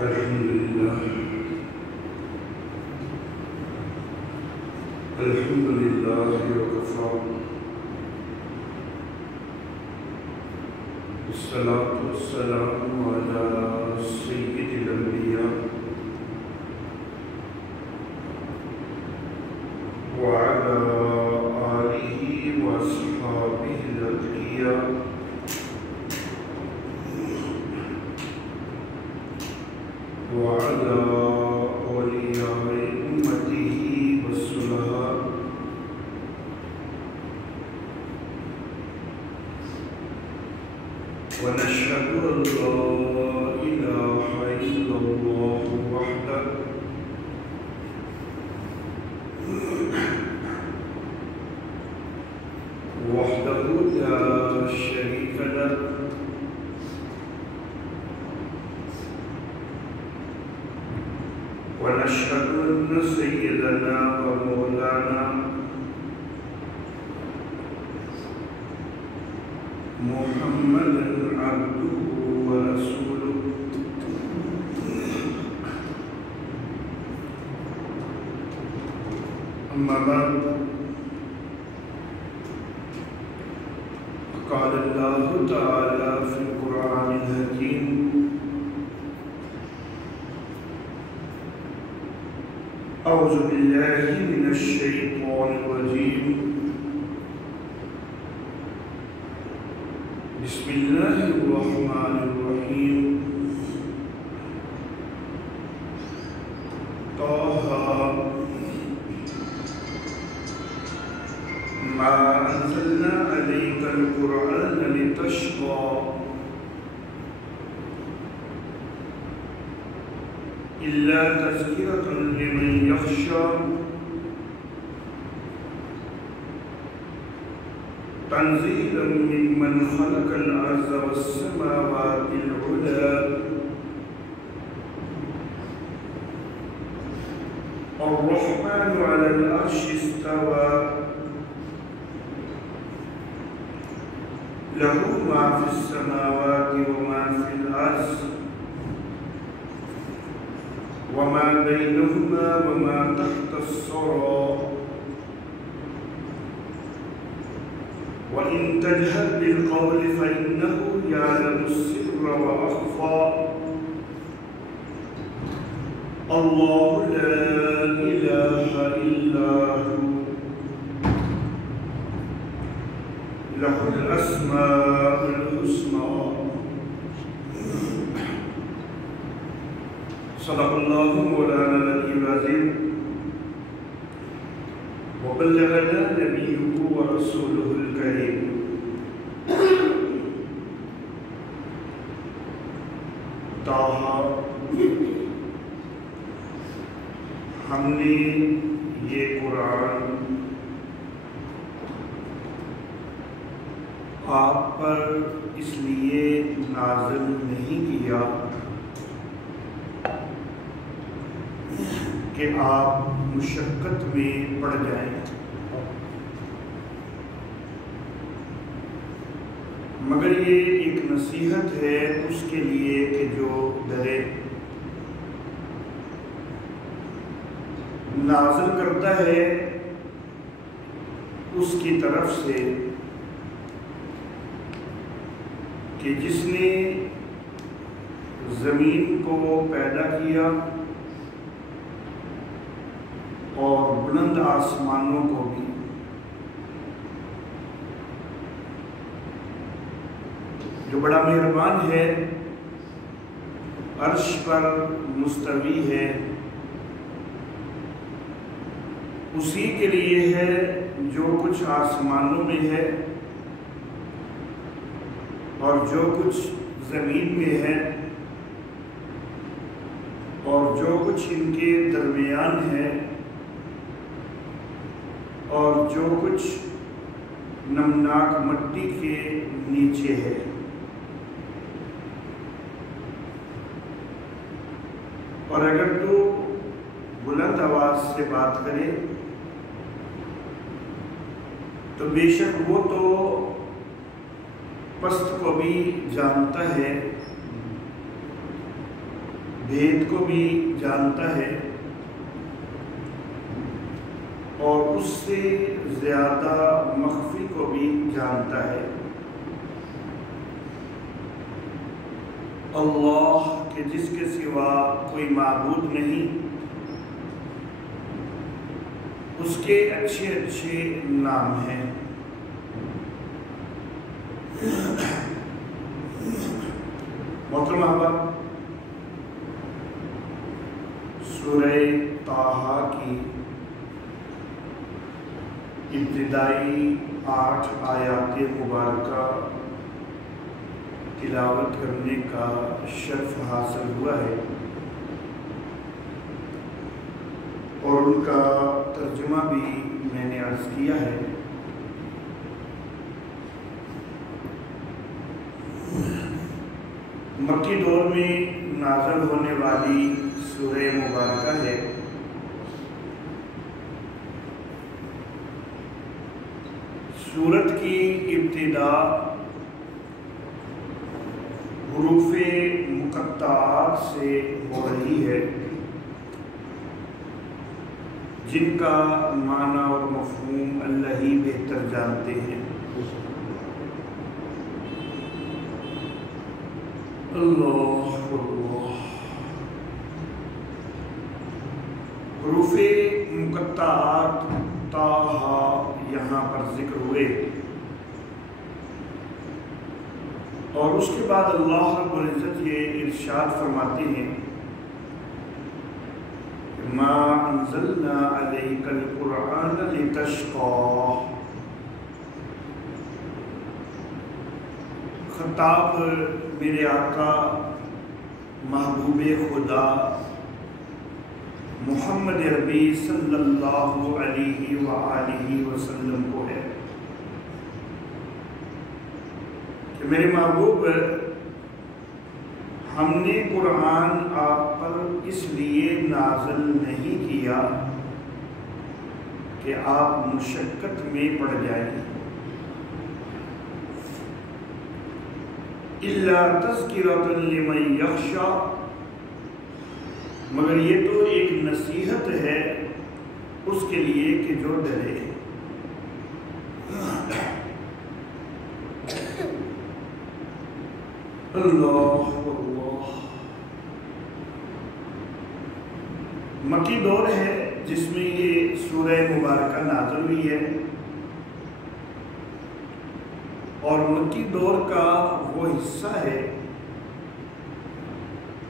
الحمد لله وكفى والصلاة والسلام على سيد الأنبياء وعلى آله وأصحابه الأتقياء وعلى أولياء أمته والصلحاء ونشهد أن لا إله إلا الله وحده لا شريك له ونشهد أن سيدنا ومولانا محمدا عبده ورسوله أما بعد قال الله تعالى في القرآن الحكيم أعوذ بالله من الشيطان الرجيم بسم الله الرحمن الرحيم طه ما أنزلنا عليك القرآن لتشقى إلا تذكرة لمن يخشى تنزيلا ممن خلق الأرض والسماوات العلى الرحمن على العرش استوى له ما في السماوات وما في الأرض وما بينهما وما تحت الثرى وإن تجهر بالقول فإنه يعلم السر وأخفى الله لا إله إلا هو له الأسماء الحسنى صدق الله مولانا العلي العظيم وبلغنا نبيه ورسوله الكريم طه ہم نے یہ قرآن آپ پر اس لیے نازل نہیں کیا کہ آپ مشقت میں پڑ جائیں، مگر یہ ایک نصیحت ہے اس کے لیے کہ جو ڈرے۔ نازل کرتا ہے اس کی طرف سے کہ جس نے زمین کو پیدا کیا اور بلند آسمانوں کو بھی، جو بڑا مہربان ہے، عرش پر مستوی ہے، اسی کے لیے ہے جو کچھ آسمانوں میں ہے اور جو کچھ زمین میں ہے اور جو کچھ ان کے درمیان ہے اور جو کچھ نمناک مٹی کے نیچے ہے۔ اور اگر تو بلند آواز سے بات کرے تو بے شک وہ تو پست کو بھی جانتا ہے، بھید کو بھی جانتا ہے اور اس سے زیادہ مخفی کو بھی جانتا ہے۔ اللہ کہ جس کے سوا کوئی معبود نہیں، اس کے اچھے اچھے نام ہیں۔ محترم احباب، سورہ طٰہٰ کی ابتدائی 8 آیات مبارکہ تلاوت کرنے کا شرف حاصل ہوا ہے اور ان کا ترجمہ بھی میں نے عرض کیا ہے۔ مکی دور میں نازل ہونے والی سورہ مبارکہ ہے۔ سورت کی ابتدا حروف مقطعات سے ہو رہی ہے، جن کا معنی اور مفہوم اللہ ہی بہتر جانتے ہیں۔ اللہ اللہ، حروف مقطعات طٰہٰ یہاں پر ذکر ہوئے، اور اس کے بعد اللہ رب العزت یہ ارشاد فرماتے ہیں ما انزلنا علیک القرآن لتشقی۔ خطاب میرے آقا محبوب خدا محمد عربی صلی اللہ علیہ وآلہ وسلم کو ہے کہ میرے محبوب، ہم نے قرآن آپ پر اس لیے نازل نہیں کیا کہ آپ مشقت میں پڑ جائیں، اِلَّا تَذْكِرَةً لِمَنْ يَخْشَىٰ، مگر یہ تو ایک نصیحت ہے اس کے لیے کہ جو ڈرے۔ اللہ اللہ، مکی دور ہے جس میں یہ سورہ مبارکہ نازل ہوئی ہے، اور مکی دور کا وہ حصہ ہے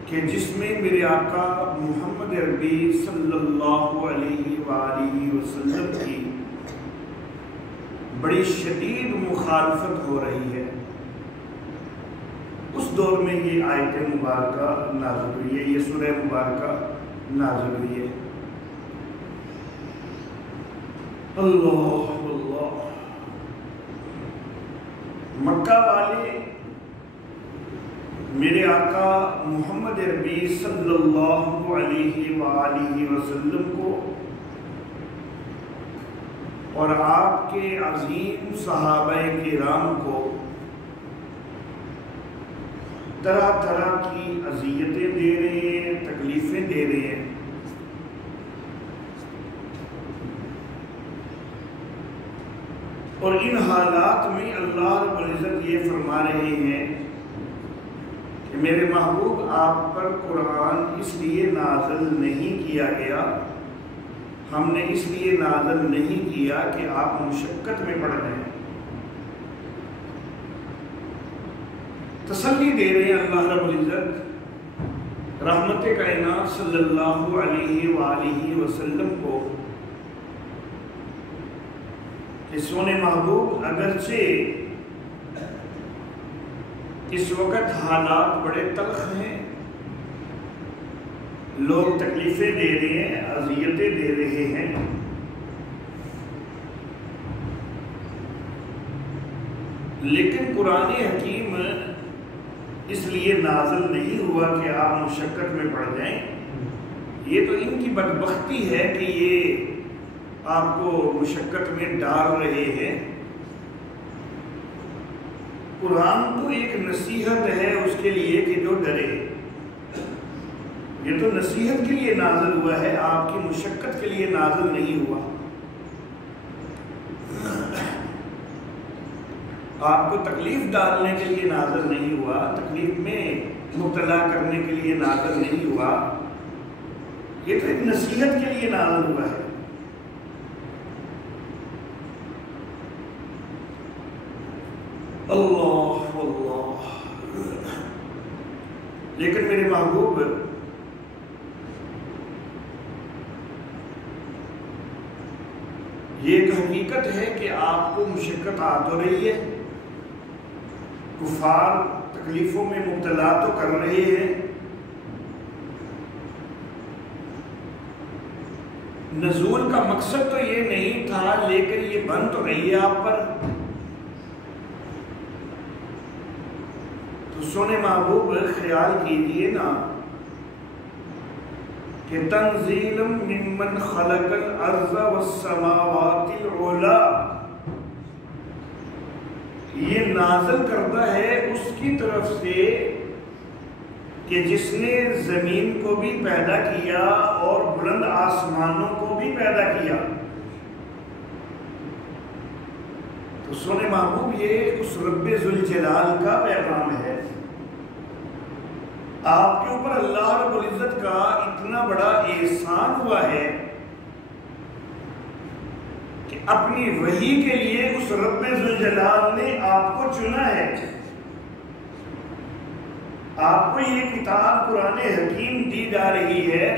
کہ جس میں میرے آقا محمد عربی صلی اللہ علیہ وآلہ وسلم کی بڑی شدید مخالفت ہو رہی ہے۔ اس دور میں یہ آیت مبارکہ نازل ہوئی ہے، یہ سورہ مبارکہ نازل ہوئی ہے۔ اللہ اللہ، مکہ والے میرے آقا محمد عربی صلی اللہ علیہ وآلہ وسلم کو اور آپ کے عظیم صحابہ کرام کو طرح طرح کی اذیتیں دے رہے ہیں، تکلیفیں دے رہے ہیں۔ اور ان حالات میں اللہ رب العزت یہ فرما رہے ہیں کہ میرے محبوب، آپ پر قرآن اس لیے نازل نہیں کیا گیا، ہم نے اس لیے نازل نہیں کیا کہ آپ مشقت میں پڑ جائیں۔ تسلی دے رہے ہیں اللہ رب العزت رحمت کائنات صلی اللہ علیہ وآلہ وسلم کو کہ سونے محبوب، اگرچہ اس وقت حالات بڑے تلخ ہیں، لوگ تکلیفیں دے رہے ہیں، اذیتیں دے رہے ہیں، لیکن قرآن حکیم اس لیے نازل نہیں ہوا کہ آپ مشقت میں پڑ جائیں۔ یہ تو ان کی بدبختی ہے کہ یہ آپ کو مشقت میں ڈال رہے ہیں۔ قرآن تو ایک نصیحت ہے اس کے لیے کہ جو ڈرے۔ یہ تو نصیحت کے لیے نازل ہوا ہے، آپ کی مشقت کے لیے نازل نہیں ہوا، آپ کو تکلیف ڈالنے کے لیے نازل نہیں ہوا، تکلیف میں مبتلا کرنے کے لیے نازل نہیں ہوا، یہ تو ایک نصیحت کے لیے نازل ہوا ہے۔ اللہ اللہ۔ لیکن میرے محبوب، یہ ایک حقیقت ہے کہ آپ کو مشقت آ تو رہی ہے، کفار تکلیفوں میں مبتلا تو کر رہے ہیں، نزول کا مقصد تو یہ نہیں تھا، لیکن یہ بن تو رہی ہے آپ پر۔ تو سونے محبوب خیال کیجئے نا کہ تنزیل ممن خلق الارض والسماوات العلا، یہ نازل کرتا ہے اس کی طرف سے کہ جس نے زمین کو بھی پیدا کیا اور بلند آسمانوں کو بھی پیدا کیا۔ تو سونے محبوب، یہ اس رب ذوالجلال کا پیغام ہے۔ آپ کے اوپر اللہ رب العزت کا اتنا بڑا احسان ہوا ہے کہ اپنی وحی کے لیے اس رب ذوالجلال نے آپ کو چنا ہے۔ آپ کو یہ کتاب قرآن حکیم دی جا رہی ہے،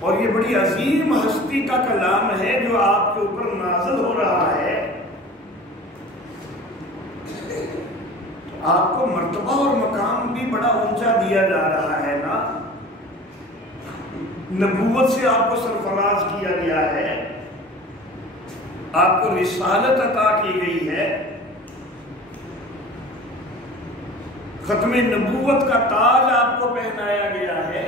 اور یہ بڑی عظیم ہستی کا کلام ہے جو آپ کے اوپر نازل ہو رہا ہے۔ آپ کو مرتبہ اور مقام بھی بڑا اونچا دیا جا رہا ہے نا، نبوت سے آپ کو سرفراز کیا گیا ہے، آپ کو رسالت عطا کی گئی ہے، ختم نبوت کا تاج آپ کو پہنایا گیا ہے۔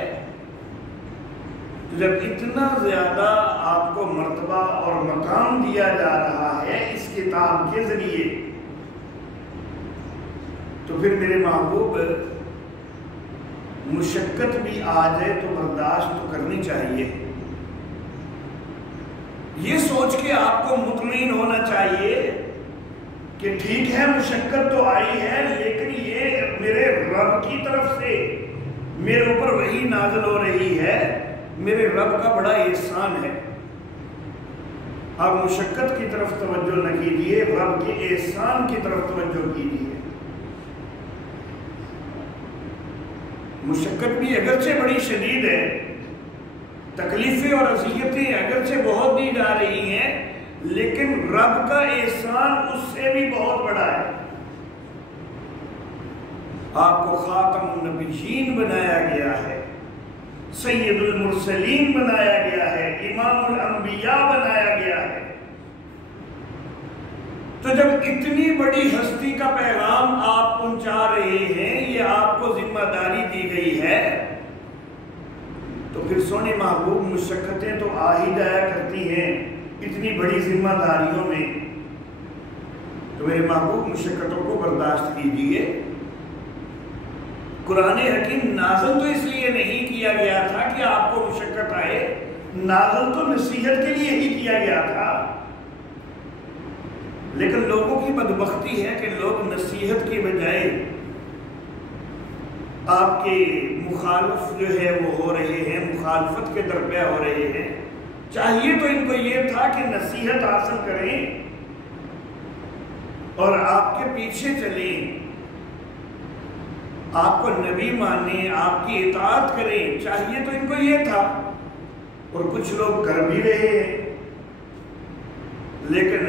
جب اتنا زیادہ آپ کو مرتبہ اور مقام دیا جا رہا ہے اس کتاب کے ذریعے، تو پھر میرے محبوب مشقت بھی آ جائے تو برداشت تو کرنی چاہیے۔ یہ سوچ کے آپ کو مطمئن ہونا چاہیے کہ ٹھیک ہے مشقت تو آئی ہے، لیکن یہ میرے رب کی طرف سے میرے اوپر وحی نازل ہو رہی ہے، میرے رب کا بڑا احسان ہے۔ آپ مشقت کی طرف توجہ نہ کیجیے، رب کے احسان کی طرف توجہ کیجیے۔ مشقت بھی اگرچہ بڑی شدید ہے، تکلیفیں اور اذیتیں اگرچہ بہت دی جا رہی ہیں، لیکن رب کا احسان اس سے بھی بہت بڑا ہے۔ آپ کو خاتم النبیین بنایا گیا ہے، سید المرسلین بنایا گیا ہے، امام الانبیاء بنایا گیا ہے۔ تو جب اتنی بڑی ہستی کا پیغام آپ پہنچا رہے ہیں، یہ آپ کو ذمہ داری دی گئی ہے، تو پھر سونے محبوب مشقتیں تو آ ہی جایا کرتی ہیں اتنی بڑی ذمہ داریوں میں۔ تو میرے محبوب مشقتوں کو برداشت کیجئے۔ قرآن حکیم نازل تو اس لیے نہیں کیا گیا تھا کہ آپ کو مشقت آئے، نازل تو نصیحت کے لیے ہی کیا گیا تھا۔ لیکن لوگوں کی بدبختی ہے کہ لوگ نصیحت کی بجائے آپ کے مخالف جو ہے وہ ہو رہے ہیں، مخالفت کے درپے ہو رہے ہیں۔ چاہیے تو ان کو یہ تھا کہ نصیحت حاصل کریں اور آپ کے پیچھے چلیں، آپ کو نبی مانیں، آپ کی اطاعت کریں، چاہیے تو ان کو یہ تھا، اور کچھ لوگ کر بھی رہے ہیں، لیکن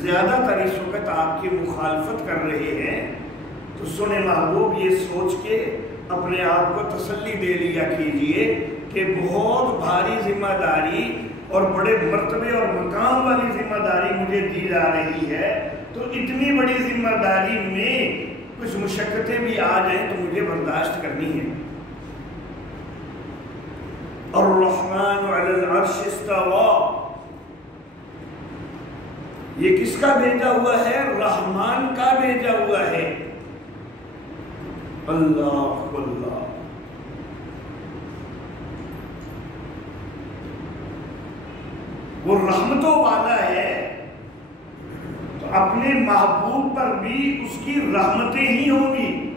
زیادہ تر اس وقت آپ کی مخالفت کر رہے ہیں۔ تو سنے محبوب، یہ سوچ کے اپنے آپ کو تسلی دے لیا کیجئے کہ بہت بھاری ذمہ داری اور بڑے مرتبے اور مقام والی ذمہ داری مجھے دی جا رہی ہے، تو اتنی بڑی ذمہ داری میں کچھ مشقتیں بھی آ جائیں تو مجھے برداشت کرنی ہے۔ الرحمن علی العرش استوى، یہ کس کا بھیجا ہوا ہے؟ رحمان کا بھیجا ہوا ہے۔ اللہ اللہ، وہ رحمتوں والا ہے، تو اپنے محبوب پر بھی اس کی رحمتیں ہی ہوں گی۔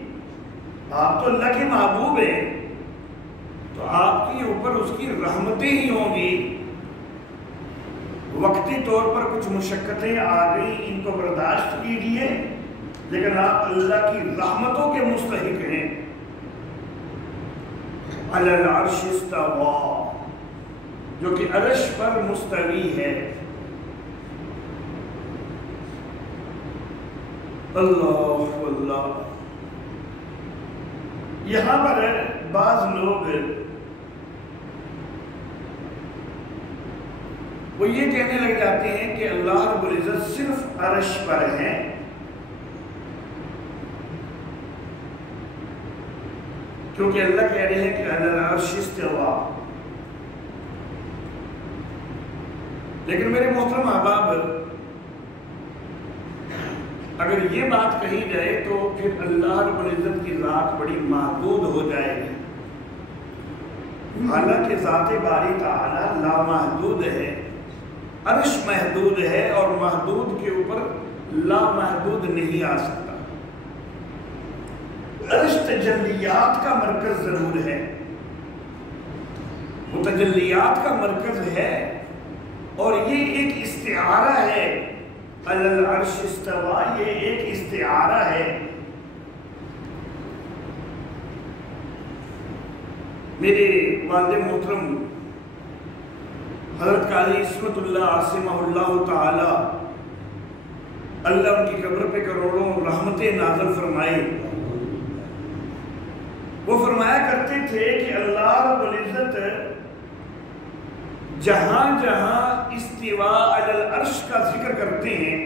آپ تو اللہ کے محبوب ہیں، تو آپ کے اوپر اس کی رحمتیں ہی ہوں گی۔ وقتی طور پر کچھ مشقتیں آ گئی، ان کو برداشت کیجیے، لیکن آپ اللہ کی رحمتوں کے مستحق ہیں۔ علی العرش استویٰ، جو کہ عرش پر مستوی ہے۔ اللہ اللہ۔ یہاں پر بعض لوگ وہ یہ کہنے لگ جاتے ہیں کہ اللہ رب العزت صرف عرش پر ہیں، کیونکہ اللہ کہہ رہے ہیں کہ علی العرش استویٰ۔ لیکن میرے محترم احباب، اگر یہ بات کہی جائے تو پھر اللہ رب العزت کی ذات بڑی محدود ہو جائے گی۔ حالانکہ ذات باری تعالی لامحدود ہے، عرش محدود ہے، اور محدود کے اوپر لامحدود نہیں آ سکتا۔ عرش تجلیات کا مرکز ضرور ہے، وہ تجلیات کا مرکز ہے، اور یہ ایک استعارہ ہے۔ علی العرش استویٰ، یہ ایک استعارہ ہے۔ میرے والد محترم حضرت قاضی عصمت اللہ عاصمہ اللہ تعالی، اللہ ان کی قبر پہ کروڑوں رحمتیں نازل فرمائے، وہ فرمایا کرتے تھے کہ اللہ رب العزت جہاں جہاں استواء علی العرش کا ذکر کرتے ہیں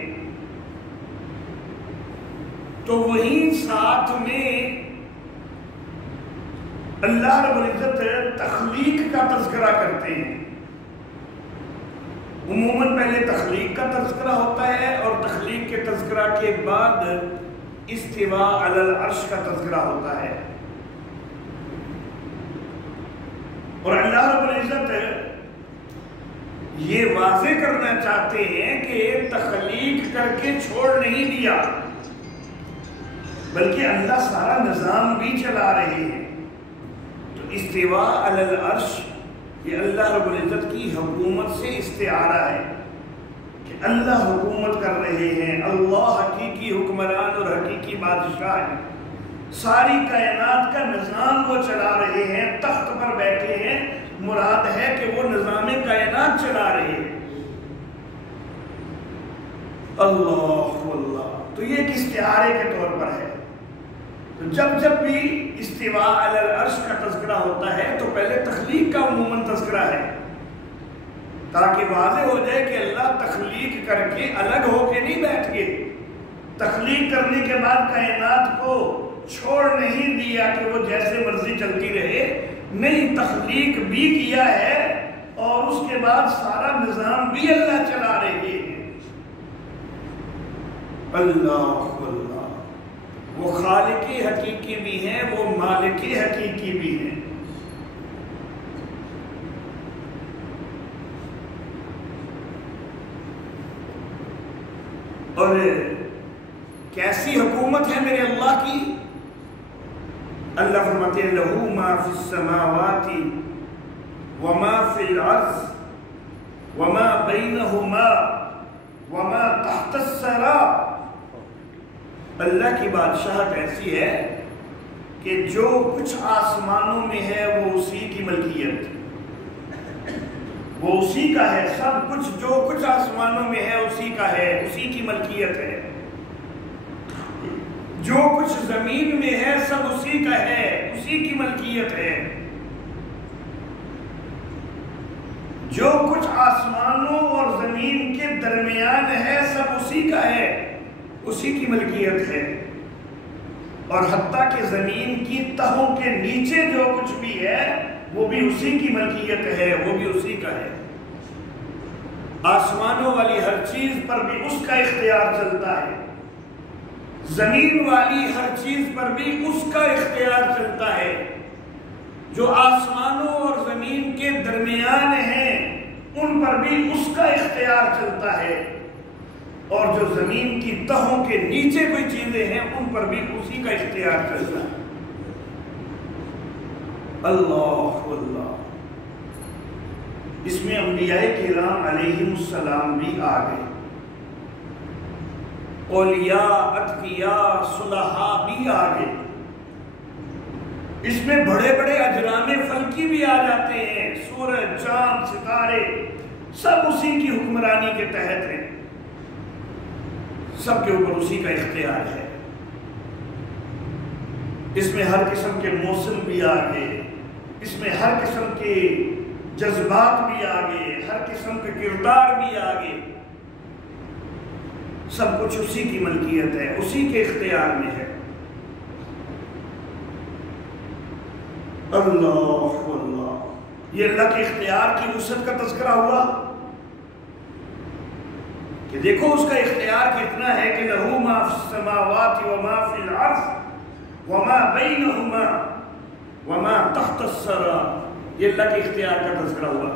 تو وہیں ساتھ میں اللہ رب العزت تخلیق کا تذکرہ کرتے ہیں۔ عموماً پہلے تخلیق کا تذکرہ ہوتا ہے، اور تخلیق کے تذکرہ کے بعد استواء علی العرش کا تذکرہ ہوتا ہے۔ اور اللہ رب العزت یہ واضح کرنا چاہتے ہیں کہ تخلیق کر کے چھوڑ نہیں دیا، بلکہ اللہ سارا نظام بھی چلا رہے ہیں۔ تو استواء علی العرش یہ اللہ رب العزت کی حکومت سے استعارہ ہے کہ اللہ حکومت کر رہے ہیں، اللہ حقیقی حکمران اور حقیقی بادشاہ ہے، ساری کائنات کا نظام وہ چلا رہے ہیں، تخت پر بیٹھے ہیں، مراد ہے کہ وہ نظام کائنات چلا رہے ہیں۔ اللہ اللہ، تو یہ ایک استعارے کے طور پر ہے۔ تو جب جب بھی استواء علی العرش کا تذکرہ ہوتا ہے تو پہلے تخلیق کا عموماً تذکرہ ہے، تاکہ واضح ہو جائے کہ اللہ تخلیق کر کے الگ ہو کے نہیں بیٹھ گئے، تخلیق کرنے کے بعد کائنات کو چھوڑ نہیں دیا کہ وہ جیسے مرضی چلتی رہے، نہیں، تخلیق بھی کیا ہے اور اس کے بعد سارا نظام بھی اللہ چلا رہے ہیں۔ اللہ اللہ، وہ خالق حقیقی بھی ہیں، وہ مالک حقیقی بھی ہیں۔ اور کیسی حکومت ہے میرے اللہ کی؟ اللہ فرماتے ہیں لہو ما فی السماوات وما فی الارض وما بینہما وما تحت الثری۔ اللہ کی بادشاہت ایسی ہے کہ جو کچھ آسمانوں میں ہے وہ اسی کی ملکیت، وہ اسی کا ہے، سب کچھ جو کچھ آسمانوں میں ہے اسی کا ہے، اسی کی ملکیت ہے۔ جو کچھ زمین میں ہے سب اسی کا ہے، اسی کی ملکیت ہے۔ جو کچھ آسمانوں اور زمین کے درمیان ہے سب اسی کا ہے، اسی کی ملکیت ہے۔ اور حتیٰ کہ زمین کی تہوں کے نیچے جو کچھ بھی ہے وہ بھی اسی کی ملکیت ہے، وہ بھی اسی کا ہے۔ آسمانوں والی ہر چیز پر بھی اس کا اختیار چلتا ہے، زمین والی ہر چیز پر بھی اس کا اختیار چلتا ہے۔ جو آسمانوں اور زمین کے درمیان ہیں ان پر بھی اس کا اختیار چلتا ہے، اور جو زمین کی تہوں کے نیچے کوئی چیزیں ہیں ان پر بھی اسی کا اختیار چلتا ہے۔ اللہ اللہ، اس میں انبیاء کرام علیہم السلام بھی آ گئے، اولیاء، اتقیاء، صلحاء بھی آ گئے، اس میں بڑے بڑے اجرام فلکی بھی آ جاتے ہیں، سورج، چاند، ستارے سب اسی کی حکمرانی کے تحت ہیں، سب کے اوپر اسی کا اختیار ہے۔ اس میں ہر قسم کے موسم بھی آ گئے، اس میں ہر قسم کے جذبات بھی آ گئے، ہر قسم کے کردار بھی آ گئے، سب کچھ اسی کی ملکیت ہے، اسی کے اختیار میں ہے۔ اللہ اللہ، یہ اللہ کے اختیار کی وسعت کا تذکرہ ہوا کہ دیکھو اس کا اختیار کتنا ہے کہ لہو ما فی السماوات وما فی الارض وما بینہما وما تحت الثری، یہ اللہ کے اختیار کا تذکرہ ہوا،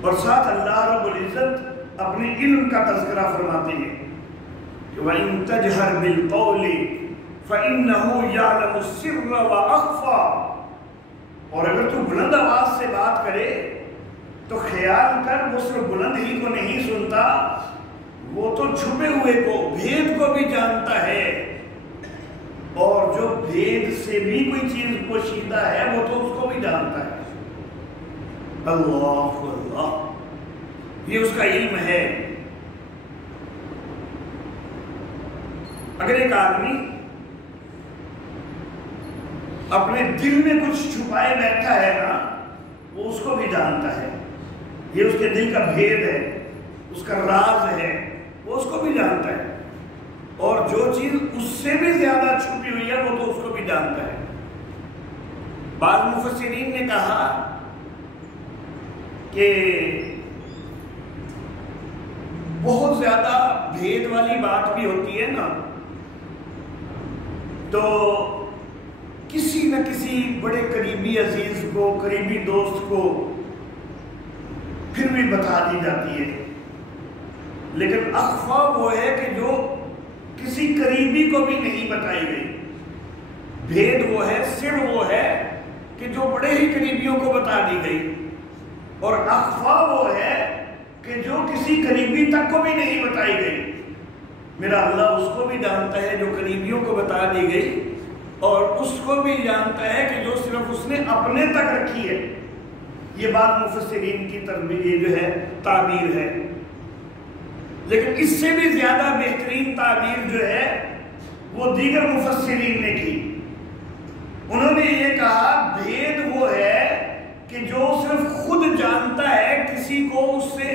اور ساتھ اللہ رب العزت اپنے علم کا تذکرہ فرماتے ہیں کہ وَإِن تَجْهَرْ بِالْقَوْلِ فَإِنَّهُ يَعْلَمُ السِّرَّ وَأَخْفَى، اور اگر تو بلند آواز سے بات کرے تو خیال کر وہ صرف بلند ہی کو نہیں سنتا، وہ تو چھپے ہوئے کو، بھید کو بھی جانتا ہے، اور جو بھید سے بھی کوئی چیز پوشیدہ ہے وہ تو اس کو بھی جانتا ہے۔ اللہ اللہ، یہ اس کا علم ہے۔ اگر ایک آدمی اپنے دل میں کچھ چھپائے بیٹھا ہے نا، وہ اس کو بھی جانتا ہے، یہ اس کے دل کا بھید ہے، اس کا راز ہے، وہ اس کو بھی جانتا ہے، اور جو چیز اس سے بھی زیادہ چھپی ہوئی ہے وہ تو اس کو بھی جانتا ہے۔ بعض مفسرین نے کہا کہ بہت زیادہ بھید والی بات بھی ہوتی ہے نا، تو کسی نہ کسی بڑے قریبی عزیز کو، قریبی دوست کو پھر بھی بتا دی جاتی ہے، لیکن اخفا وہ ہے کہ جو کسی قریبی کو بھی نہیں بتائی گئی، بھید وہ ہے، سر وہ ہے کہ جو بڑے ہی قریبیوں کو بتا دی گئی، اور اخفا وہ ہے کہ جو کسی قریبی تک کو بھی نہیں بتائی گئی۔ میرا اللہ اس کو بھی جانتا ہے جو قریبیوں کو بتا دی گئی، اور اس کو بھی جانتا ہے کہ جو صرف اس نے اپنے تک رکھی ہے۔ یہ بات مفسرین کی تربیت جو ہے تعبیر ہے، لیکن اس سے بھی زیادہ بہترین تعبیر جو ہے وہ دیگر مفسرین نے کی۔ انہوں نے یہ کہا بھید وہ ہے کہ جو صرف خود جانتا ہے، کسی کو اس سے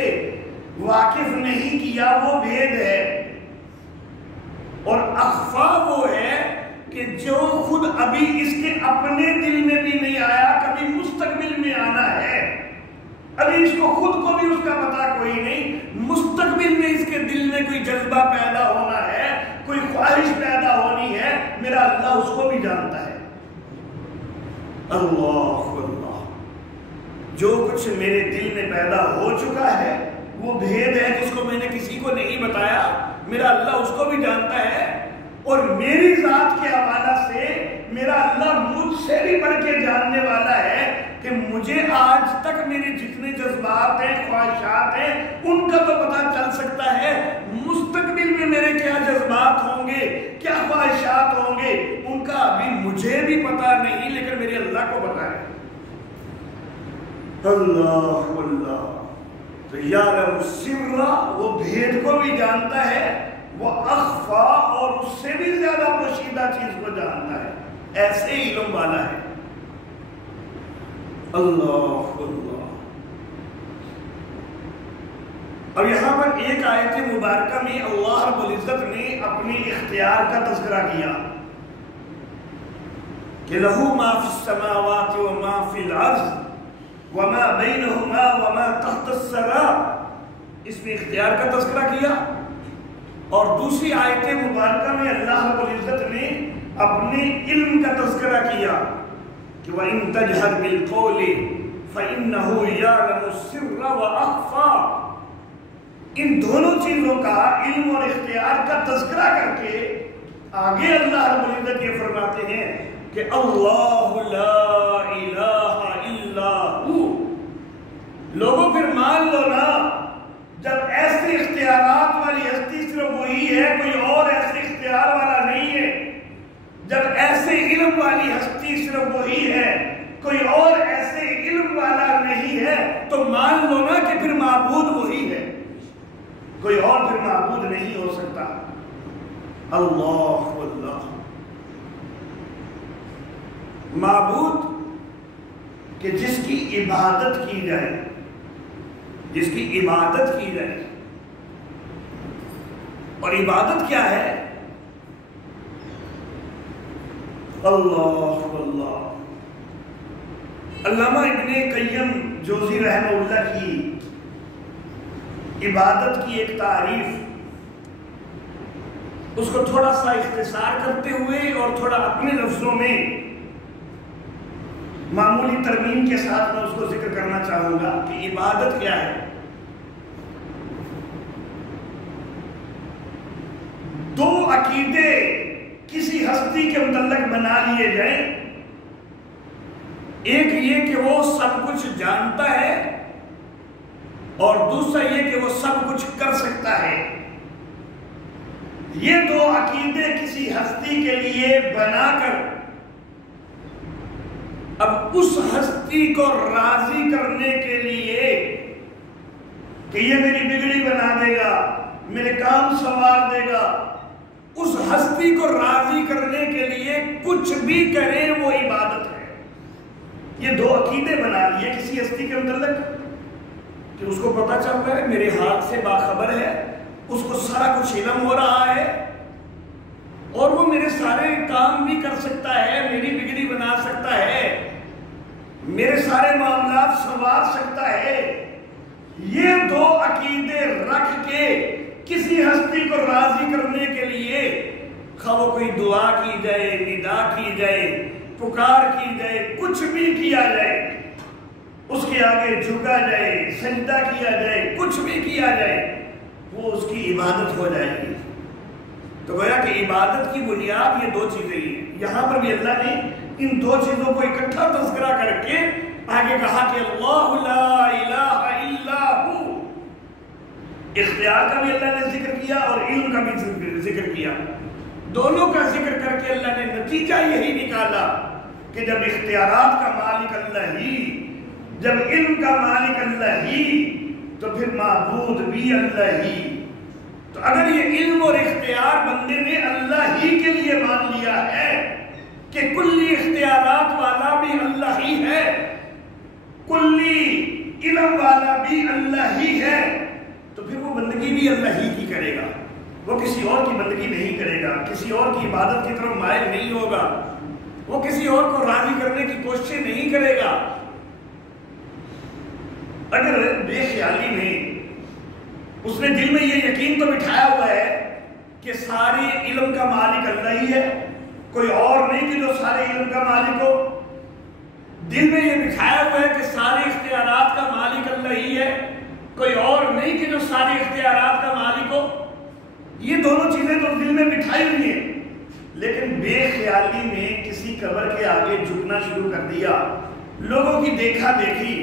واقف نہیں کیا، وہ بھید ہے، اور اخفا وہ ہے کہ جو خود ابھی اس کے اپنے دل میں بھی نہیں آیا، کبھی مستقبل میں آنا ہے، ابھی اس کو خود کو بھی اس کا پتہ کوئی نہیں، مستقبل میں اس کے دل میں کوئی جذبہ پیدا ہونا ہے، کوئی خواہش پیدا ہونی ہے، میرا اللہ اس کو بھی جانتا ہے۔ اللہ اللہ، جو کچھ میرے دل میں پیدا ہو چکا ہے وہ بھید ہے جس کو میں نے کسی کو نہیں بتایا، میرا اللہ اس کو بھی جانتا ہے، اور میری ذات کے حوالہ سے میرا اللہ مجھ سے بھی بڑھ کے جاننے والا ہے کہ مجھے آج تک میرے جتنے جذبات ہیں، خواہشات ہیں، ان کا تو پتہ چل سکتا ہے، مستقبل میں میرے کیا جذبات ہوں گے، کیا خواہشات ہوں گے، ان کا ابھی مجھے بھی پتہ نہیں، لیکن میرے اللہ کو پتہ ہے۔ اللہ اللہ، تو یعلم السر، وہ بھید کو بھی جانتا ہے، وہ اخفا، اور اس سے بھی زیادہ پوشیدہ چیز کو جانتا ہے، ایسے علم والا ہے۔ اللہ اللہ، اب یہاں پر ایک آیت مبارکہ میں اللہ رب العزت نے اپنی اختیار کا تذکرہ کیا کہ لہو ما فی السماوات وما فی الارض وما بینہما وما تحت الثری، اس میں اختیار کا تذکرہ کیا، اور دوسری آیت مبارکہ میں اللہ رب العزت نے اپنے علم کا تذکرہ کیا کہ وَإِن تَجْهَرْ بِالْقَوْلِ فَإِنَّهُ يَعْلَمُ السِّرَّ وَأَخْفَى۔ ان دونوں چیزوں کا، علم اور اختیار کا تذکرہ کر کے آگے اللہ رب العزت یہ فرماتے ہیں کہ اللہ لا الہ الا ہو۔ لوگوں پھر مان لو نا، جب ایسے اختیارات والی ہستی صرف وہی ہے، کوئی اور ایسے اختیار والا نہیں ہے، جب ایسے علم والی ہستی صرف وہی ہے، کوئی اور ایسے علم والا نہیں ہے، تو مان لو نا کہ پھر معبود وہی ہے، کوئی اور پھر معبود نہیں ہو سکتا۔ اللہ اللہ، معبود کہ جس کی عبادت کی جائے، جس کی عبادت کی جائے۔ اور عبادت کیا ہے؟ اللہ اللہ۔ علامہ ابن قیم جوزی رحمہ اللہ کی عبادت کی ایک تعریف، اس کو تھوڑا سا اختصار کرتے ہوئے اور تھوڑا اپنے لفظوں میں معمولی ترمیم کے ساتھ میں اس کو ذکر کرنا چاہوں گا کہ عبادت کیا ہے۔ دو عقیدے کسی ہستی کے متعلق بنا لیے جائیں، ایک یہ کہ وہ سب کچھ جانتا ہے، اور دوسرا یہ کہ وہ سب کچھ کر سکتا ہے۔ یہ دو عقیدے کسی ہستی کے لیے بنا کر اب اس ہستی کو راضی کرنے کے لیے کہ یہ میری بگڑی بنا دے گا، میرے کام سنوار دے گا، اس ہستی کو راضی کرنے کے لیے کچھ بھی کریں وہ عبادت ہے۔ یہ دو عقیدے بنا لیے کسی ہستی کے متعلق کہ اس کو پتہ چل رہا ہے، میرے ہاتھ سے باخبر ہے، اس کو سارا کچھ علم ہو رہا ہے، اور وہ میرے سارے کام بھی کر سکتا ہے، میری بگڑی بنا سکتا ہے، میرے سارے معاملات سنوار سکتا ہے۔ یہ دو عقیدے رکھ کے کسی ہستی کو راضی کرنے کے لیے خواہ وہ کوئی دعا کی جائے، ندا کی جائے، پکار کی جائے، کچھ بھی کیا جائے، اس کے آگے جھکا جائے، سجدہ کیا جائے، کچھ بھی کیا جائے، وہ اس کی عبادت ہو جائے گی۔ تو گویا کہ عبادت کی بنیاد یہ دو چیزیں ہیں۔ یہاں پر بھی اللہ نے ان دو چیزوں کو اکٹھا تذکرہ کر کے آگے کہا کہ اللہ لا الہ الا ہو۔ اختیار کا بھی اللہ نے ذکر کیا اور علم کا بھی ذکر کیا، دونوں کا ذکر کر کے اللہ نے نتیجہ یہی نکالا کہ جب اختیارات کا مالک اللہ ہی، جب علم کا مالک اللہ ہی، تو پھر معبود بھی اللہ ہی۔ تو اگر یہ علم اور اختیار بندے نے اللہ ہی کے لیے مان لیا ہے کہ کلی اختیارات والا بھی اللہ ہی ہے، کلی علم والا بھی اللہ ہی ہے، تو پھر وہ بندگی بھی اللہ ہی کی کرے گا، وہ کسی اور کی بندگی نہیں کرے گا، کسی اور کی عبادت کی طرف مائل نہیں ہوگا، وہ کسی اور کو راضی کرنے کی کوششیں نہیں کرے گا۔ اگر بے خیالی میں اس نے دل میں یہ یقین تو بٹھایا ہوا ہے کہ سارے علم کا مالک اللہ ہی ہے، کوئی اور نہیں کہ جو سارے علم کا مالک ہو، دل میں یہ بٹھایا ہوا ہے کہ سارے اختیارات کا مالک اللہ ہی ہے، کوئی اور نہیں کہ جو سارے اختیارات کا مالک ہو، یہ دونوں چیزیں تو دل میں بٹھائی ہوئی ہیں، لیکن بے خیالی میں کسی قبر کے آگے جھکنا شروع کر دیا، لوگوں کی دیکھا دیکھی،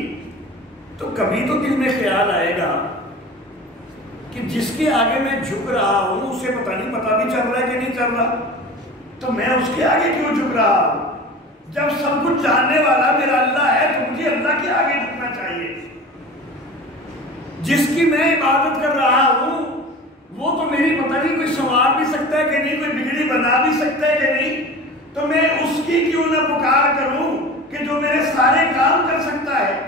تو کبھی تو دل میں خیال آئے گا کہ جس کے آگے میں جھک رہا ہوں اسے پتہ بھی چل رہا ہے کہ نہیں چل رہا، تو میں اس کے آگے کیوں جھک رہا ہوں؟ جب سب کچھ جاننے والا میرا اللہ ہے تو مجھے اللہ کے آگے جھکنا چاہیے۔ جس کی میں عبادت کر رہا ہوں وہ تو میری پتہ نہیں کوئی سنوار بھی سکتا ہے کہ نہیں، کوئی بگڑی بنا بھی سکتا ہے کہ نہیں، تو میں اس کی کیوں نہ پکار کروں کہ جو میرے سارے کام کر سکتا ہے۔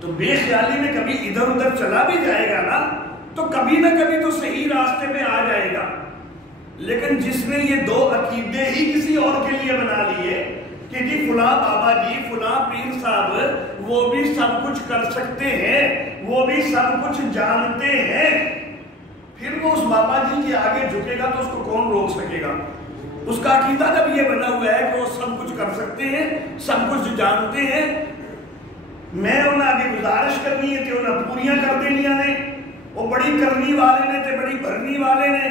تو بے خیالی میں کبھی ادھر ادھر چلا بھی جائے گا نا، تو کبھی نہ کبھی تو صحیح راستے میں آ جائے گا۔ لیکن جس نے یہ دو عقیدے ہی کسی اور کے لیے بنا لیے کہ جی فلاں بابا جی، فلاں پیر صاحب وہ بھی سب کچھ کر سکتے ہیں، وہ بھی سب کچھ جانتے ہیں، پھر وہ اس بابا جی کے آگے جھکے گا تو اس کو کون روک سکے گا؟ اس کا عقیدہ جب یہ بنا ہوا ہے کہ وہ سب کچھ کر سکتے ہیں، سب کچھ جانتے ہیں، میں انہیں آگے گزارش کرنی ہے کہ انہیں پوریاں کر دینیاں نے، وہ بڑی کرنی والے نے تے بڑی بھرنی والے نے۔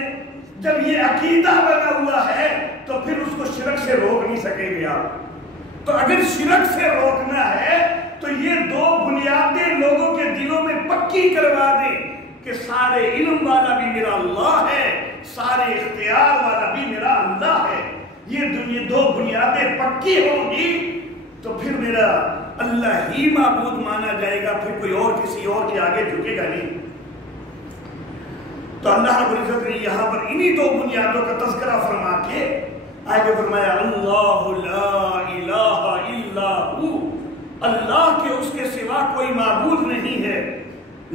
جب یہ عقیدہ بنا ہوا ہے تو پھر اس کو شرک سے روک نہیں سکیں گے آپ۔ تو اگر شرک سے روکنا ہے تو یہ دو بنیادیں لوگوں کے دلوں میں پکی کروا دیں کہ سارے علم والا بھی میرا اللہ ہے، سارے اختیار والا بھی میرا اللہ ہے۔ یہ دو بنیادیں پکی ہوں گی تو پھر میرا اللہ ہی معبود مانا جائے گا، پھر کوئی اور کسی اور کے آگے جھکے گا نہیں۔ تو اللہ رب العزت نے یہاں پر انہی دو بنیادوں کا تذکرہ فرما کے آگے فرمایا اللہ لا الہ الا ہو، اللہ کے اس کے سوا کوئی معبود نہیں ہے،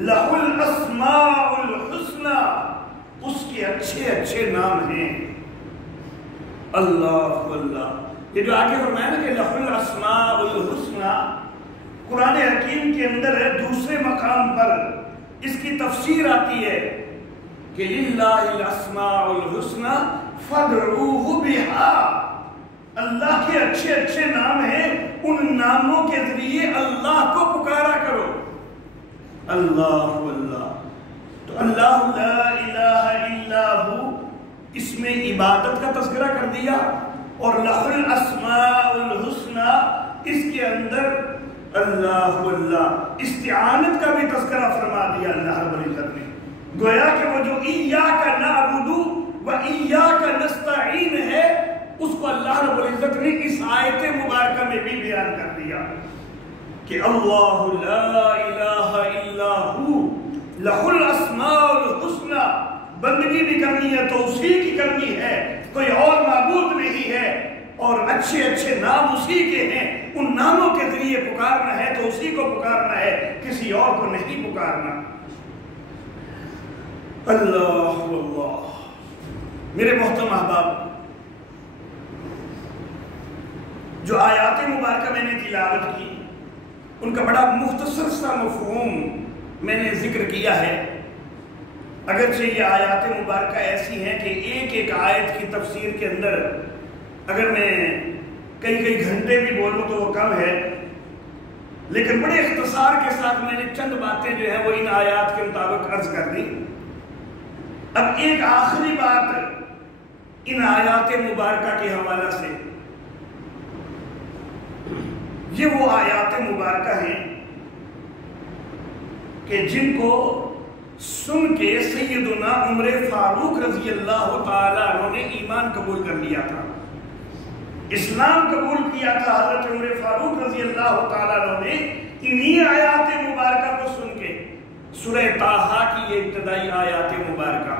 لہ الاسماء الحسنى، اس کے اچھے اچھے نام ہیں۔ اللہ اللہ، یہ جو آگے فرمایا نا کہ لہ الاسماء الحسنى، قرآن حکیم کے اندر دوسرے مقام پر اس کی تفسیر آتی ہے کہ للہ الاسماء الحسنى فادعوہ بہا، اللہ کے اچھے اچھے نام ہیں، ان ناموں کے ذریعے اللہ کو پکارا کرو۔ اللہ اللہ، تو اللہ لا الہ الا ہو، اس میں عبادت کا تذکرہ کر دیا، اور لہ الاسماء الحسنى اس کے اندر اللہ اللہ استعانت کا بھی تذکرہ فرما دیا اللہ رب العزت نے۔ گویا کہ وہ جو ایاک نعبد و ایاک نستعین ہے، اس کو اللہ رب العزت نے اس آیت مبارکہ میں بھی بیان کر دیا کہ اللہ لا الہ الا ہو، لہ الاسماء الحسنى، بندگی بھی کرنی ہے تو اسی کی کرنی ہے، کوئی اور معبود نہیں ہے، اور اچھے اچھے نام اسی کے ہیں، ان ناموں کے ذریعے پکارنا ہے تو اسی کو پکارنا ہے، کسی اور کو نہیں پکارنا۔ اللہ اللہ، میرے محترم احباب، جو آیات مبارکہ میں نے تلاوت کی ان کا بڑا مختصر سا مفہوم میں نے ذکر کیا ہے، اگرچہ یہ آیات مبارکہ ایسی ہیں کہ ایک ایک آیت کی تفسیر کے اندر اگر میں کئی گھنٹے بھی بولوں تو وہ کم ہے، لیکن بڑے اختصار کے ساتھ میں نے چند باتیں جو ہیں وہ ان آیات کے مطابق عرض کر دی۔ اب ایک آخری بات ان آیات مبارکہ کے حوالہ سے، یہ وہ آیات مبارکہ ہیں کہ جن کو سن کے سیدنا عمر فاروق رضی اللہ تعالیٰ عنہ نے ایمان قبول کر لیا تھا، اسلام قبول کیا تھا حضرت عمر فاروق رضی اللہ تعالیٰ عنہ نے انہی آیات مبارکہ کو سن کے۔ سورہ طٰہٰ کی یہ ابتدائی آیات مبارکہ،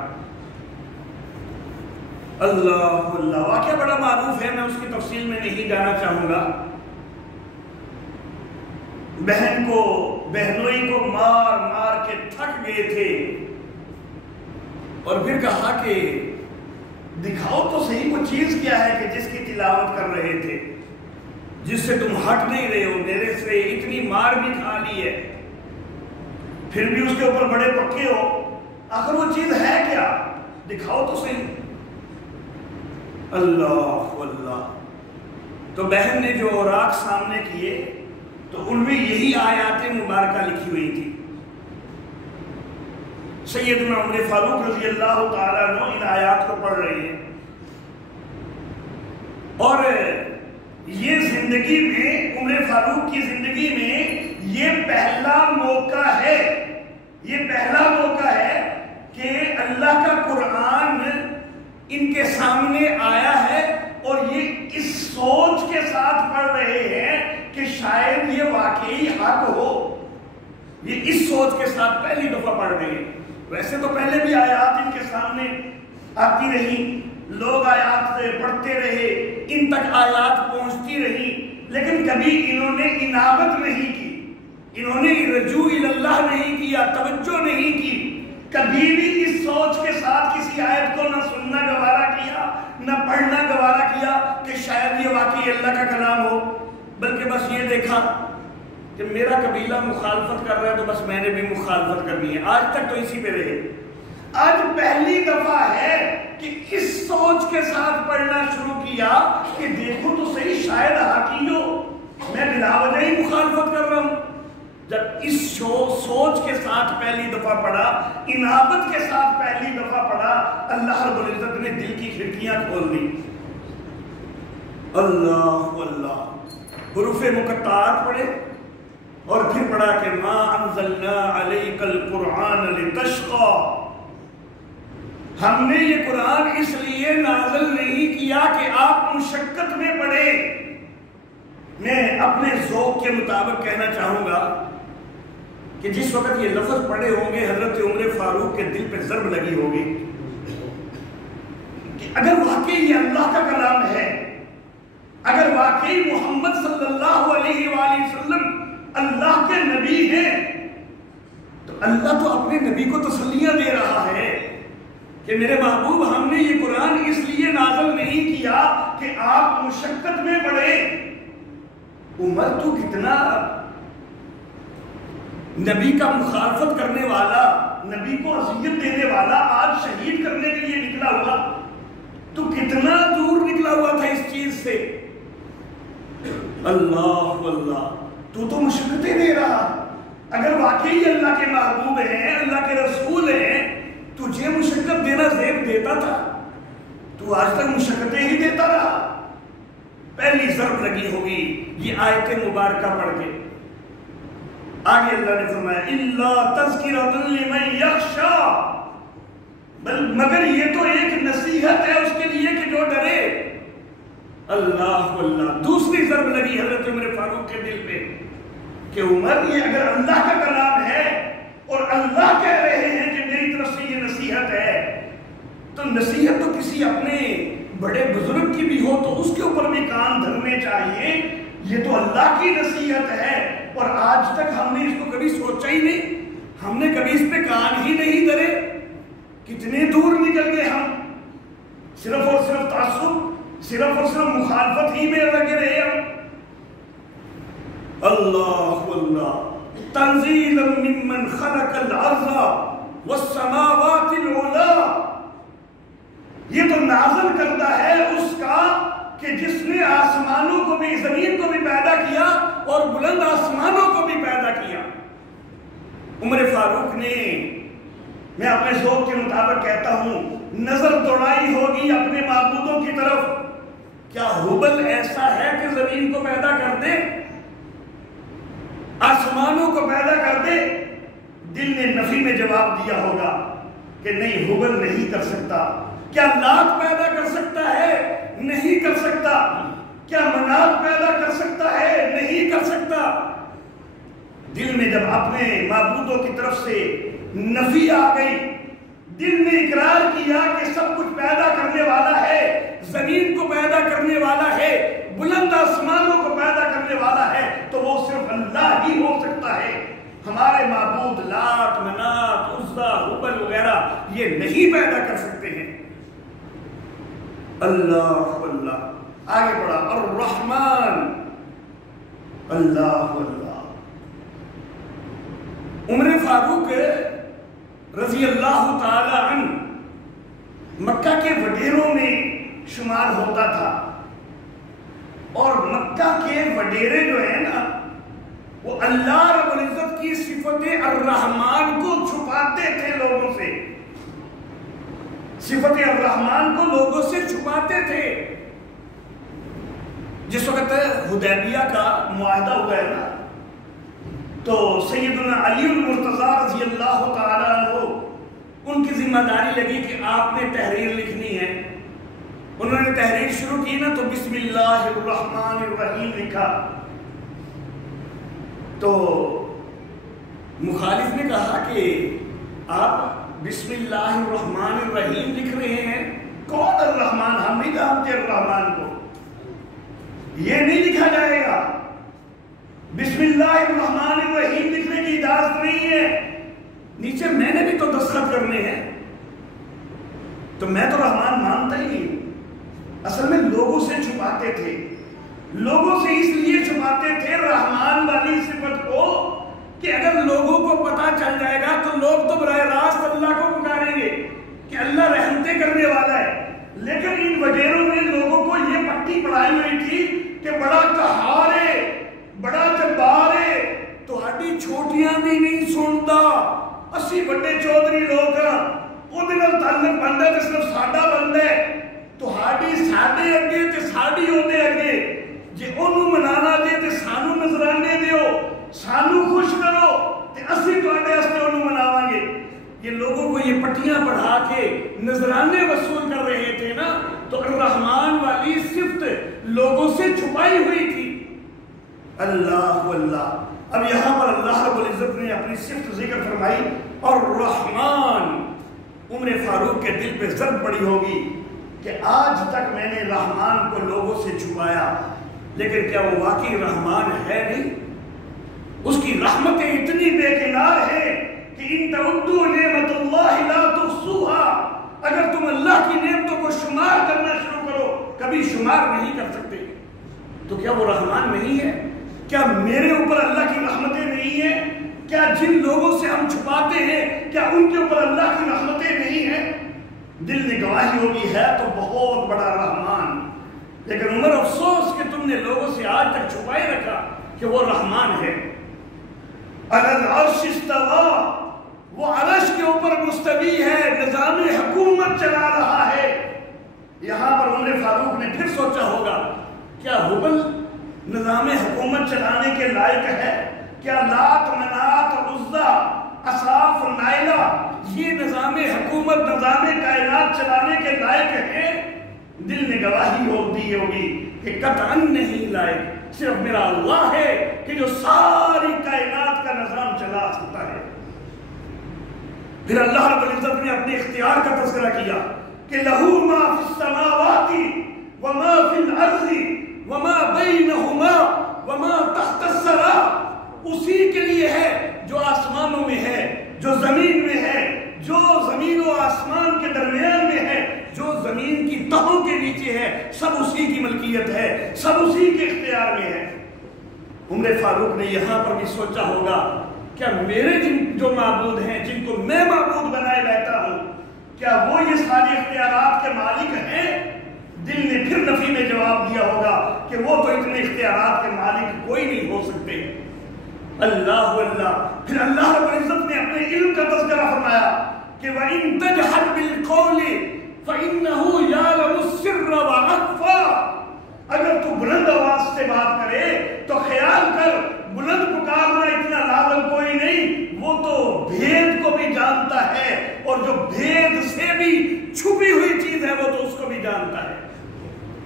اللہ اللہ، واقعہ بڑا معروف ہے، میں اس کی تفصیل میں نہیں جانا چاہوں گا۔ بہن کو بہنوئی کو مار مار کے تھک گئے تھے، اور پھر کہا کہ دکھاؤ تو صحیح وہ چیز کیا ہے کہ جس کی تلاوت کر رہے تھے، جس سے تم ہٹ نہیں رہے ہو، میرے سے اتنی مار بھی کھا لی ہے، پھر بھی اس کے اوپر بڑے پکے ہو، آخر وہ چیز ہے کیا، دکھاؤ تو صحیح۔ اللہ اللہ، تو بہن نے جو اوراق سامنے کیے تو ان میں یہی آیات مبارکہ لکھی ہوئی تھی۔ سیدنا عمر فاروق رضی اللہ تعالیٰ عنہ ان آیات کو پڑھ رہے ہیں، اور یہ زندگی میں، عمر فاروق کی زندگی میں یہ پہلا موقع ہے، یہ پہلا موقع ہے کہ اللہ کا قرآن ان کے سامنے آیا ہے، اور یہ اس سوچ کے ساتھ پڑھ رہے ہیں کہ شاید یہ واقعی حق ہو۔ یہ اس سوچ کے ساتھ پہلی دفعہ پڑھ رہے ہیں۔ ویسے تو پہلے بھی آیات ان کے سامنے آتی رہی، لوگ آیات پڑھتے رہے، ان تک آیات پہنچتی رہی، لیکن کبھی انہوں نے انابت نہیں کی، انہوں نے رجوع اللہ نہیں کیا، توجہ نہیں کی، کبھی بھی اس سوچ کے ساتھ کسی آیت کو نہ سننا گوارا کیا، نہ پڑھنا گوارا کیا کہ شاید یہ واقعی اللہ کا کلام ہو، بلکہ بس یہ دیکھا کہ میرا قبیلہ مخالفت کر رہا ہے تو بس میں نے بھی مخالفت کرنی ہے۔ آج تک تو اسی پہ رہے، آج پہلی دفعہ ہے کہ اس سوچ کے ساتھ پڑھنا شروع کیا کہ دیکھو تو صحیح شاید حقیقی ہو، میں بلا وجہ ہی مخالفت کر رہا ہوں، جب اس سوچ کے ساتھ پہلی دفعہ پڑھا، انابت کے ساتھ پہلی دفعہ پڑھا، اللہ رب العزت نے دل کی کھڑکیاں کھول دی. اللہ اللہ، حروف مقطعات پڑھے اور پھر پڑھا کہ ما انزلنا علیک القرآن لتشقى، ہم نے یہ قرآن اس لیے نازل نہیں کیا کہ آپ مشقت میں پڑھے. میں اپنے ذوق کے مطابق کہنا چاہوں گا کہ جس وقت یہ لفظ پڑھے ہوں گے حضرت عمر فاروق کے دل پہ ضرب لگی ہوگی کہ اگر واقعی یہ اللہ کا کلام ہے، اگر واقعی محمد صلی اللہ علیہ وآلہ وسلم اللہ کے نبی ہیں، تو اللہ تو اپنے نبی کو تسلیاں دے رہا ہے کہ میرے محبوب ہم نے یہ قرآن اس لیے نازل نہیں کیا کہ آپ مشقت میں پڑھے. عمر تو کتنا نبی کا مخالفت کرنے والا، نبی کو اذیت دینے والا، آج شہید کرنے کے لیے نکلا ہوا، تو کتنا دور نکلا ہوا تھا اس چیز سے. اللہ اللہ، تو مشقتیں دے رہا. اگر واقعی اللہ کے محبوب ہیں، اللہ کے رسول ہیں، تجھے مشقت دینا زیب دیتا تھا، تو آج تک مشقتیں ہی دیتا رہا. پہلی ضرب لگی ہوگی یہ آیت مبارکہ پڑھ کے. آگے اللہ نے فرمایا اِلَّا تَذْكِرَةً لِمَنْ يَخْشَىٰ، مگر یہ تو ایک نصیحت ہے اس کے لیے کہ جو ڈرے. اللہ اللہ، دوسری ضرب لگی حضرت عمر فاروق کے دل پہ کہ عمر یہ اگر اللہ کا کلام ہے اور اللہ کہہ رہے ہیں کہ میری طرف سے یہ نصیحت ہے، تو نصیحت تو کسی اپنے بڑے بزرگ کی بھی ہو تو اس کے اوپر بھی کان دھرنے چاہیے. یہ تو اللہ کی نصیحت ہے اور آج تک ہم نے اس کو کبھی سوچا ہی نہیں، ہم نے کبھی اس پہ کان ہی نہیں دھرے. کتنے دور نکل گئے ہم، صرف اور صرف تعصب، صرف اور صرف مخالفت ہی میں لگے رہے ہم. اللہ اللہ، تنزیلا ممن خلق الارض والسماوات العلی، یہ تو نازل کرتا ہے اس کا کہ جس نے آسمانوں کو بھی، زمین کو بھی پیدا کیا اور بلند آسمانوں کو بھی پیدا کیا. عمر فاروق نے، میں اپنے ذوق کے مطابق کہتا ہوں، نظر دوڑائی ہوگی اپنے معبودوں کی طرف. کیا ہبل ایسا ہے کہ زمین کو پیدا کر دے، آسمانوں کو پیدا کر دے؟ دل نے نفی میں جواب دیا ہوگا کہ نہیں، ہبل نہیں کر سکتا. کیا لات پیدا کر سکتا ہے؟ نہیں کر سکتا. کیا منات پیدا کر سکتا ہے؟ نہیں کر سکتا. دل میں جب اپنے معبودوں کی طرف سے نفی آ گئی، دل نے اقرار کیا کہ سب کچھ پیدا کرنے والا ہے، زمین کو پیدا کرنے والا ہے، بلند آسمانوں کو پیدا کرنے والا ہے، تو وہ صرف اللہ ہی ہو سکتا ہے. ہمارے معبود لات، منات، عزا، ہبل وغیرہ یہ نہیں پیدا کر سکتے ہیں. اللہ اللہ، آگے بڑھا الرحمن. اللہ اللہ، عمر فاروق رضی اللہ تعالی عنہ مکہ کے وڈیروں میں شمار ہوتا تھا، اور مکہ کے وڈیرے جو ہیں نا، وہ اللہ رب العزت کی صفت الرحمن کو چھپاتے تھے لوگوں سے. صفت الرحمن کو لوگوں سے چھپاتے تھے. جس وقت حدیبیہ کا معاہدہ ہوا ہے نا، تو سیدنا علی المرتضیٰ رضی اللہ تعالیٰ عنہ، ان کی ذمہ داری لگی کہ آپ نے تحریر لکھنی ہے. انہوں نے تحریر شروع کی نا، تو بسم اللہ الرحمن الرحیم لکھا. تو مخالف نے کہا کہ آپ بسم اللہ الرحمن الرحیم لکھ رہے ہیں، کون الرحمن؟ ہم نہیں جانتے الرحمن کو، یہ نہیں لکھا جائے گا. بسم اللہ الرحمن الرحیم لکھنے کی اجازت نہیں ہے. نیچے میں نے بھی تو دستخط کرنے ہیں، تو میں تو رحمان مانتا ہی نہیں. اصل میں لوگوں سے چھپاتے تھے، لوگوں سے اس لیے چھپاتے تھے رحمان والی صفت کو کہ اگر لوگوں کو پتا چل جائے گا تو لوگ تو براہ راست اللہ کو پکاریں گے کہ اللہ رحمتیں کرنے والا ہے. لیکن ان وڈیروں نے لوگوں کو یہ پٹی پڑھائی ہوئی تھی کہ بڑا قہار ہے، بڑا جبار ہے، تو ہڈی چھوٹیاں بھی نہیں سنتا. اسی بڑے چودھری لوگ وہ تعلق بنتا ہے تو صرف ساڈا بنتا ہے. تہاڈی ساڈے اگے تے ساڈی اودے اگے جے انہوں منانا جے تے سانو نذرانے دیو, سانو خوش کرو تے اسی تہاڈے واسطے انہوں مناواں گے. یہ لوگوں کو یہ پٹیاں پڑھا کے نذرانے وصول کر رہے تھے نا, تو الرحمن والی صفت لوگوں سے چھپائی ہوئی تھی. اللہ اللہ. اب یہاں پر اللہ رب العزت نے اپنی صفت ذکر فرمائی اور رحمان. عمر فاروق کے دل پہ ضرب پڑی ہوگی کہ آج تک میں نے رحمان کو لوگوں سے چھپایا, لیکن کیا وہ واقعی رحمان ہے نہیں؟ اس کی رحمتیں اتنی بے کنار ہیں کہ ان تعدوا نعمت اللہ لا تحصوها. اگر تم اللہ کی نعمتوں کو شمار کرنا شروع کرو کبھی شمار نہیں کر سکتے. تو کیا وہ رحمان نہیں ہے؟ کیا میرے اوپر اللہ کی رحمتیں نہیں ہیں؟ کیا جن لوگوں سے ہم چھپاتے ہیں کیا ان کے اوپر اللہ کی رحمتیں نہیں ہیں؟ دل نے گواہی ہوگی ہے تو بہت بڑا رحمان. لیکن عمر افسوس کہ تم نے لوگوں سے آج تک چھپائے رکھا کہ وہ رحمان ہے. علی العرش استوى, وہ عرش کے اوپر مستوی ہے, نظام حکومت چلا رہا ہے. یہاں پر عمر فاروق نے پھر سوچا ہوگا کیا ہبل نظام حکومت چلانے کے لائق ہے؟ کیا لات منات عزا اصاف نائلہ یہ نظام حکومت نظام کائنات چلانے کے لائق ہے؟ دل نے گواہی دی ہوگی کہ قطعاً نہیں لائق. صرف میرا اللہ ہے کہ جو ساری کائنات کا نظام چلا سکتا ہے. پھر اللہ رب العزت نے اپنے اختیار کا تذکرہ کیا کہ لہو ما فی السماوات وما فی الارض وما بینہما وما تحت الثری. اسی کے لیے ہے جو آسمانوں میں ہے, جو زمین میں ہے, جو زمین و آسمان کے درمیان میں ہے, جو زمین کی تہوں کے نیچے ہے, سب اسی کی ملکیت ہے, سب اسی کے اختیار میں ہے. عمر فاروق نے یہاں پر بھی سوچا ہوگا کیا میرے جو معبود ہیں جن کو میں معبود بنائے بیٹھا ہوں کیا وہ یہ ساری اختیارات کے مالک ہیں؟ دل نے پھر نفی میں جواب دیا ہوگا کہ وہ تو اتنے اختیارات کے مالک کوئی نہیں ہو سکتے. اللہ اللہ. پھر اللہ رب العزت نے اپنے علم کا تذکرہ فرمایا کہ وَإِن تَجْحَرْ بِالْقَوْلِ فَإِنَّهُ يَعْلَمُ السِّرَّ وَأَخْفَى. اگر تو بلند آواز سے بات کرے تو خیال کر بلند پکارنا اتنا لازم کوئی نہیں, وہ تو بھید کو بھی جانتا ہے اور جو بھید سے بھی چھپی ہوئی چیز ہے وہ تو اس کو بھی جانتا ہے.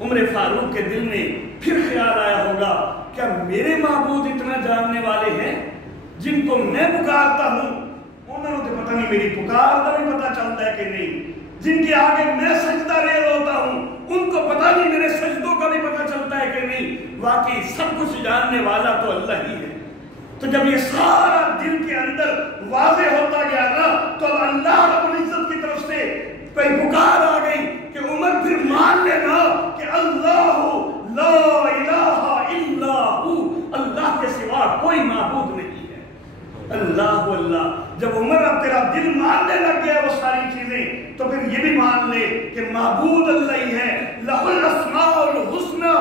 عمر فاروق کے دل میں پھر خیال آیا ہوگا کیا میرے معبود اتنا جاننے والے ہیں جن کو میں پکارتا ہوں انہوں نے پتہ نہیں میری پکار کا بھی پتہ چلتا ہے کہ نہیں, جن کے آگے میں سجدہ ریز ہوتا ہوں ان کو پتہ نہیں میرے سجدوں کا بھی پتہ چلتا ہے کہ نہیں. واقعی سب کچھ جاننے والا تو اللہ ہی ہے. تو جب یہ سارا دل کے اندر واضح ہوتا گیا نا تو اب اللہ رب العزت کی طرف سے کوئی پکار آ گئی کہ عمر پھر مان لینا کہ اللہ لا الہ الا ہو, اللہ کے سوا کوئی معبود نہیں ہے. اللہ اللہ. جب عمر اب تیرا دل ماننے لگ گیا وہ ساری چیزیں تو پھر یہ بھی مان لے کہ معبود اللہ ہی ہے. لہ الاسماء الحسنی,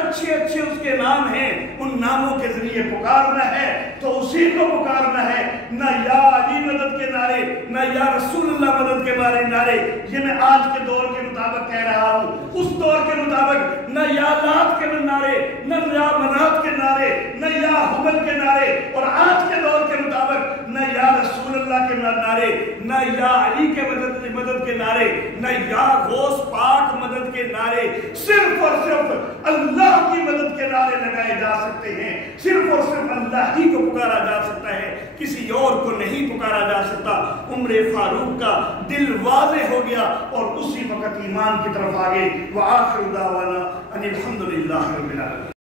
اچھے اچھے اس کے نام ہیں, ان ناموں کے ذریعے پکارنا ہے تو اسی کو پکارنا ہے. نہ یا علی مدد کے نعرے نہ یا رسول اللہ مدد کے نعرے یہ میں آج کے دور کے مطابق کہہ رہا ہوں. اس دور کے مطابق نہ یا لات کے نعرے نہ یا منات کے نعرے نہ یا حبل کے نعرے, اور آج کے دور کے مطابق نہ یا رسول اللہ کے نعرے نہ یا علی کے مدد کے نعرے نہ یا غوث پاک مدد کے نعرے. صرف اور صرف اللہ کی مدد کے نعرے لگائے جا سکتے ہیں. صرف اور صرف اللہ ہی کو پکارا جا سکتا ہے, کسی اور کو نہیں پکارا جا سکتا. عمر فاروق کا دل واضح ہو گیا اور اسی وقت ایمان کی طرف آگے. وآخر دعوانا ان الحمدللہ رب العالمین.